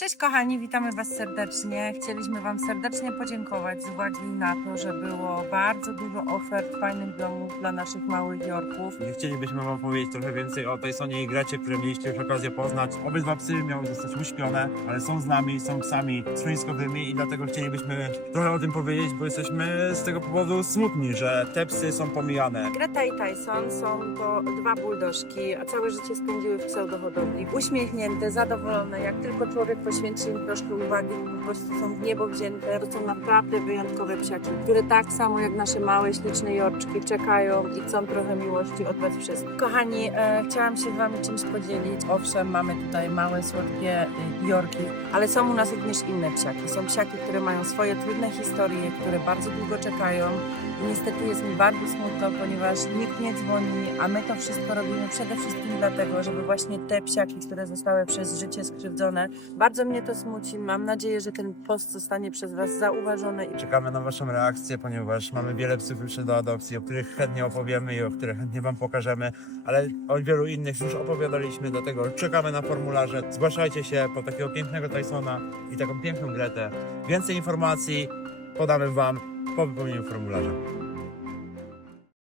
Cześć kochani, witamy Was serdecznie. Chcieliśmy Wam serdecznie podziękować z uwagi na to, że było bardzo dużo ofert fajnych domów dla naszych małych Jorków. I chcielibyśmy Wam powiedzieć trochę więcej o Tysonie i Grecie, które mieliście już okazję poznać. Obydwa psy miały zostać uśpione, ale są z nami, są psami schroniskowymi i dlatego chcielibyśmy trochę o tym powiedzieć, bo jesteśmy z tego powodu smutni, że te psy są pomijane. Greta i Tyson są to dwa buldożki, a całe życie spędziły w pseudohodowli. Uśmiechnięte, zadowolone, jak tylko człowiek poświęci troszkę uwagi, po prostu są w niebo wzięte. To są naprawdę wyjątkowe psiaki, które tak samo jak nasze małe, śliczne Jorczki czekają i chcą trochę miłości od Was wszystkich. Kochani, e, chciałam się z Wami czymś podzielić. Owszem, mamy tutaj małe, słodkie y, Jorki, ale są u nas również inne psiaki. Są psiaki, które mają swoje trudne historie, które bardzo długo czekają. I niestety jest mi bardzo smutno, ponieważ nikt nie dzwoni, a my to wszystko robimy przede wszystkim dlatego, żeby właśnie te psiaki, które zostały przez życie skrzywdzone, bardzo mnie to smuci. Mam nadzieję, że ten post zostanie przez Was zauważony Czekamy na Waszą reakcję, ponieważ mamy wiele psów jeszcze do adopcji, o których chętnie opowiemy i o których chętnie Wam pokażemy, ale o wielu innych już opowiadaliśmy, dlatego czekamy na formularze. Zgłaszajcie się po takiego pięknego Tysona i taką piękną Gretę. Więcej informacji podamy Wam po wypełnieniu formularza.